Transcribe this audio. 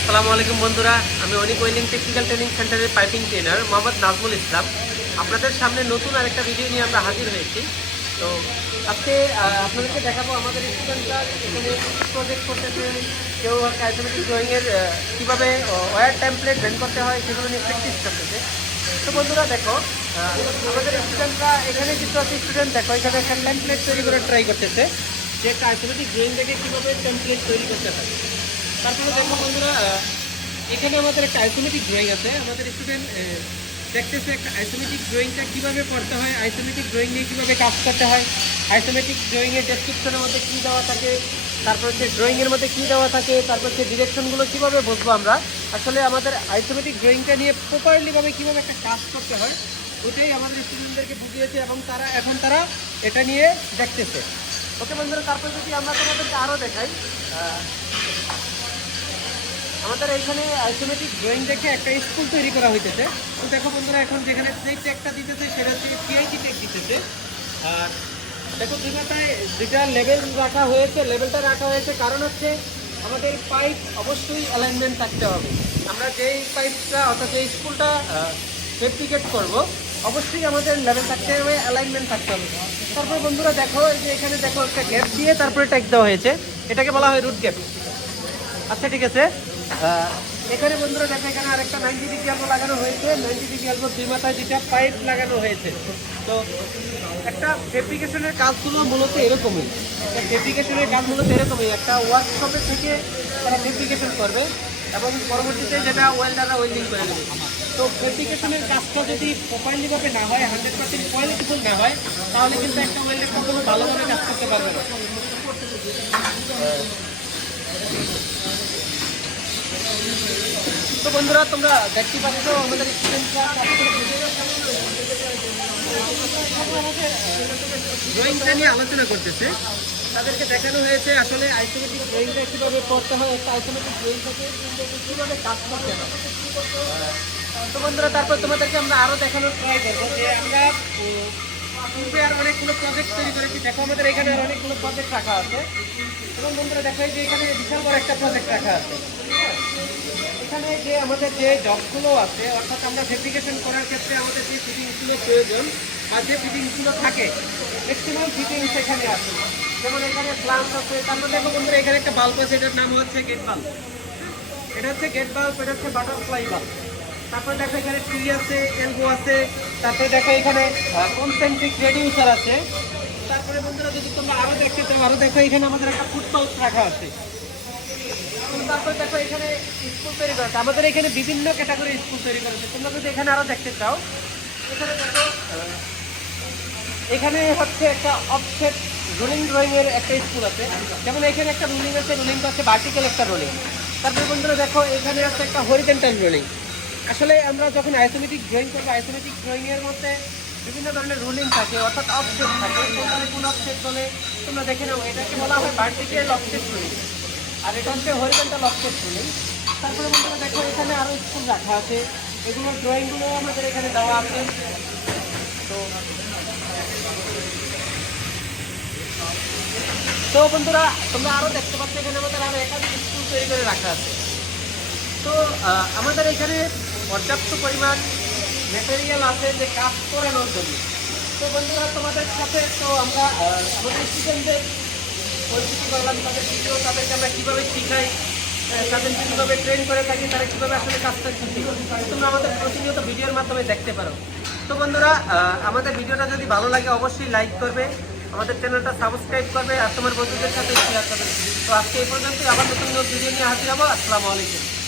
আসসালামু আলাইকুম বন্ধুরা, আমি অনিক ওয়েলিং টেকনিক্যাল ট্রেনিং সেন্টারের পাইপিং ট্রেনার মোহাম্মদ নাজমুল ইসলাম। আপনাদের সামনে নতুন আরেকটা ভিডিও নিয়ে আমরা হাজির হয়েছি। তো আজকে আপনাদেরকে দেখাবো আমাদের স্টুডেন্টরা এখানে প্রজেক্ট করতেছে, কেউ ড্রয়িংয়ের কীভাবে ওয়ার টেমপ্লেট করতে হয়, সেগুলো নিয়ে প্র্যাকটিস করতেছে। তো বন্ধুরা দেখো আমাদের স্টুডেন্টরা এখানে কিছু আছে স্টুডেন্ট দেখো, এখানে একটা টেমপ্লেট তৈরি করে ট্রাই করতেছে। যে অ্যাথমেটিক ড্রয়িং দেখে কীভাবে টেমপ্লেট তৈরি করতে হয়। তারপরে দেখো বন্ধুরা এখানে আমাদের একটা আইসোমেটিক ড্রয়িং আছে। আমাদের স্টুডেন্ট দেখতেছে একটা আইসোমেটিক ড্রয়িংটা কীভাবে করতে হয় আইসোমেটিক ড্রয়িং নিয়ে কীভাবে কাজ করতে হয় আইসোমেটিক ড্রয়িংয়ের ডেসক্রিপশনের মধ্যে কী দেওয়া থাকে, তারপর হচ্ছে ড্রয়িংয়ের মধ্যে কী দেওয়া থাকে, তারপর হচ্ছে ডিরেকশনগুলো কীভাবে বুঝব আমরা। আসলে আমাদের আইসোমেটিক ড্রয়িংটা নিয়ে প্রপারলিভাবে কীভাবে একটা কাজ করতে হয়, ওটাই আমাদের স্টুডেন্টদেরকে বুঝিয়েছে এবং তারা, এখন তারা এটা নিয়ে দেখতেছে। ওকে বন্ধুরা, তারপর যদি আমরা তোমাদেরকে আরও দেখাই আমাদের এখানে আইসোমেটিক ড্রয়িং দেখে একটা স্কুল তৈরি করা হইতেছে। তো দেখো বন্ধুরা, এখন যেখানে যেই ট্যাগটা দিতেছে, সেটা হচ্ছে পিআইটি ট্যাগ দিতেছে। আর দেখো দুই মাথায় লেভেল রাখা হয়েছে লেভেলটা রাখা হয়েছে কারণ হচ্ছে আমাদের পাইপ অবশ্যই অ্যালাইনমেন্ট থাকতে হবে। আমরা যেই পাইপটা অর্থাৎ যেই স্কুলটা ফেব্রিকেট করব, অবশ্যই আমাদের লেভেল থাকতে হবে অ্যালাইনমেন্ট থাকতে হবে। তারপরে বন্ধুরা, দেখো যে এখানে দেখো একটা গ্যাপ দিয়ে তারপরে ট্যাগ দেওয়া হয়েছে। এটাকে বলা হয় রুট গ্যাপ আচ্ছা ঠিক আছে। এখানে বন্ধুরা দেখো এখানে আরেকটা নাইনটি ডিগ্রি আলবো লাগানো হয়েছে। নাইনটি ডিগ্রি আলবো দুই মাথায় দুইটা পাইপ লাগানো হয়েছে। তো একটা ফেব্রিকেশনের কাজগুলো মূলত এরকমই। ফেব্রিকেশনের কাজ মূলত এরকমই। একটা ওয়ার্কশপে থেকে তারা ফেব্রিকেশন করবে এবং পরবর্তীতে যেটা ওয়েল্ডাররা ওয়েল্ডিং করে দেবে তো ফেব্রিকেশনের কাজটা যদি প্রপারলিভাবে না হয় হান্ড্রেড পার্সেন্ট কোয়ালিটিফুল না হয়, তাহলে কিন্তু একটা ওয়েল্ডার কখনো ভালোভাবে কাজ করতে পারবে না। তো বন্ধুরা, তোমরা দেখতে পাচ্ছ আমাদের ড্রয়িংটা নিয়ে আলোচনা করতেছে। তাদেরকে দেখানো হয়েছে আসলে আইসোমেটিক ড্রয়িংটা কীভাবে পড়তে হয়, একটা আইসোমেটিক ড্রয়িং থেকে কীভাবে কাজ করতে হয়। তো বন্ধুরা, তারপর তোমাদেরকে আমরা আরও দেখানোর ট্রাই করব যে আমরা অনেকগুলো প্রজেক্ট তৈরি করেছি। দেখো আমাদের এখানে অনেকগুলো প্রজেক্ট রাখা আছে। এবং বন্ধুরা, দেখো যে এখানে বিশাল বড় একটা প্রজেক্ট রাখা আছে। এখানে যে আমাদের যে জবগুলো আছে, অর্থাৎ আমরা ফেব্রিকেশন করার ক্ষেত্রে আমাদের যে ফিটিংসগুলো প্রয়োজন আর যে ফিটিংসগুলো থাকে ম্যাক্সিমাম ফিটিংস এখানে আছে। যেমন এখানে প্লান্স আছে, তারপর দেখো বন্ধুরা, এখানে একটা বাল্ব আছে, এটার নাম হচ্ছে গেট বাল্ব এটা হচ্ছে গেট বাল্ব এটা হচ্ছে বাটারফ্লাই বাল্ব তারপরে দেখো এখানে ট্রি আছে এলবো আছে, তারপরে দেখো এখানে কনসেন্ট্রিক রেডিউসার আছে। তারপরে বন্ধুরা, যদি তোমরা আরও দেখতে চাও, আরও দেখো, এখানে আমাদের একটা ফুটপাউস রাখা আছে। তারপর দেখো এখানে স্কুল তৈরি করেছে আমাদের এখানে বিভিন্ন ক্যাটাগরির স্কুল তৈরি করেছে তোমরা যদি এখানে আরও দেখতে চাও, এখানে দেখো, এখানে হচ্ছে একটা অফসেট রোলিং ড্রয়িং এর একটা স্কুল আছে। যেমন এখানে একটা রোলিং আছে রোলিংটা হচ্ছে ভার্টিক্যাল একটা রোলিং তারপরে বন্ধুরা দেখো, এখানে আছে একটা হরিজেন্টাল রোলিং আসলে আমরা যখন আইসোমেটিক ড্রয়িং করব আইসোমেটিক ড্রয়িং এর মধ্যে বিভিন্ন ধরনের রুলিং থাকে, অর্থাৎ অফসেট থাকে তোমরা কোন অফসেট বলে তোমরা দেখে নাও, এটাকে বলা হয় ভার্টিক্যাল অফসেট রুলিং আর এটা হচ্ছে হরিজেন্টাল অফসেট রুলিং তারপরে বন্ধুরা দেখো, এখানে আরও স্কুল রাখা আছে। এগুলোর ড্রয়িংগুলো আমাদের এখানে দেওয়া আছে। তো তো বন্ধুরা, তোমরা আরও দেখতে পাচ্ছ, এখানে আমাদের আরও একাধিক স্কুল তৈরি করে রাখা আছে। তো আমাদের এখানে পর্যাপ্ত পরিমাণ ম্যাটেরিয়াল আছে যে কাজ করানোর জন্য। তো বন্ধুরা তোমাদের সাথে তো আমরা আমাদের স্টুডেন্টদের পরিচিতি করলাম তাদের ভিডিও তাদেরকে আমরা কীভাবে শিখাই আহ, তাদেরকে কীভাবে ট্রেন করে থাকি তারা কীভাবে আসলে কাজটা শিখি তোমরা আমাদের প্রতিনিয়ত ভিডিওর মাধ্যমে দেখতে পারো। তো বন্ধুরা আমাদের ভিডিওটা যদি ভালো লাগে অবশ্যই লাইক করবে আমাদের চ্যানেলটা সাবস্ক্রাইব করবে আর তোমার বন্ধুদের সাথে শেয়ার করবে। তো আজকে এই পর্যন্তই আবার নতুন ভিডিও নিয়ে হাজির হব। আসসালামু আলাইকুম।